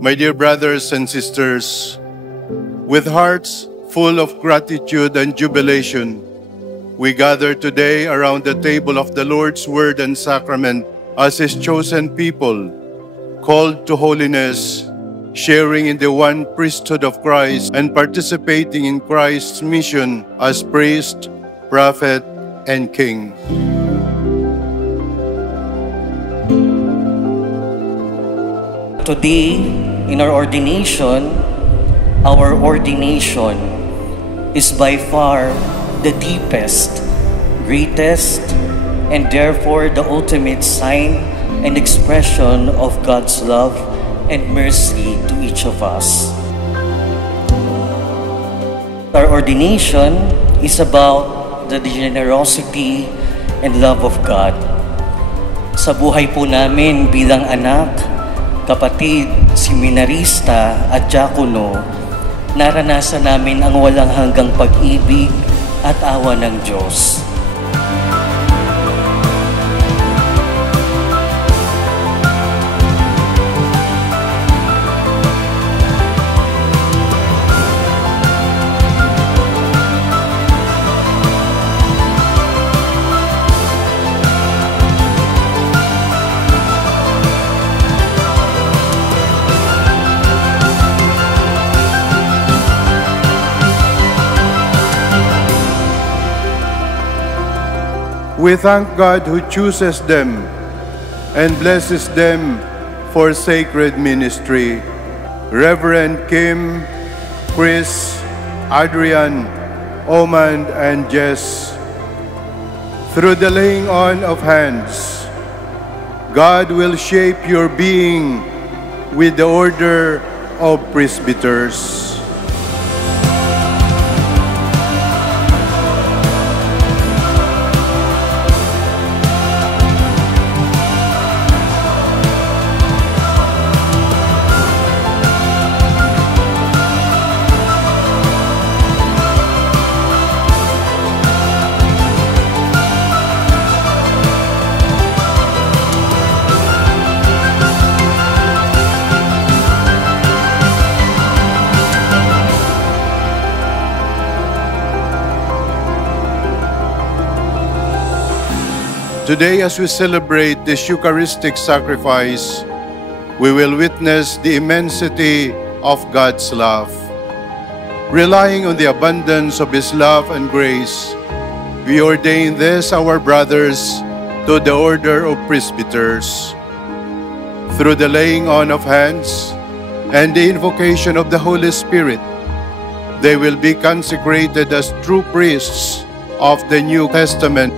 My dear brothers and sisters, with hearts full of gratitude and jubilation, we gather today around the table of the Lord's Word and Sacrament as His chosen people, called to holiness, sharing in the one priesthood of Christ and participating in Christ's mission as priest, prophet, and king. Today, in our ordination is by far the deepest, greatest, and therefore the ultimate sign and expression of God's love and mercy to each of us. Our ordination is about the generosity and love of God. Sa buhay po namin bilang anak, kapatid, seminarista at diakono, naranasan namin ang walang hanggang pag-ibig at awa ng Diyos. We thank God who chooses them and blesses them for sacred ministry. Reverend Kim, Chris, Adrian, Oman, and Jess. Through the laying on of hands, God will shape your being with the order of presbyters. Today, as we celebrate this Eucharistic sacrifice, we will witness the immensity of God's love. Relying on the abundance of His love and grace, we ordain this, our brothers, to the order of presbyters. Through the laying on of hands and the invocation of the Holy Spirit, they will be consecrated as true priests of the New Testament.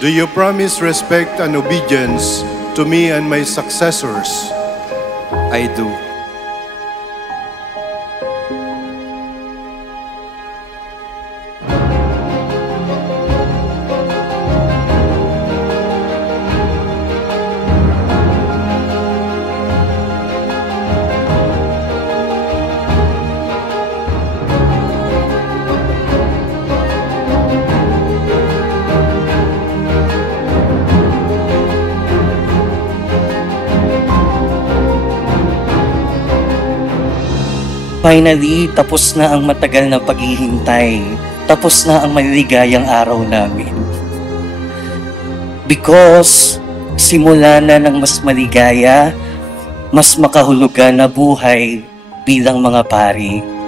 Do you promise respect and obedience to me and my successors? I do. Finally, tapos na ang matagal na paghihintay. Tapos na ang maligayang araw namin. Because simula na ng mas maligaya, mas makahulugan na buhay bilang mga pari.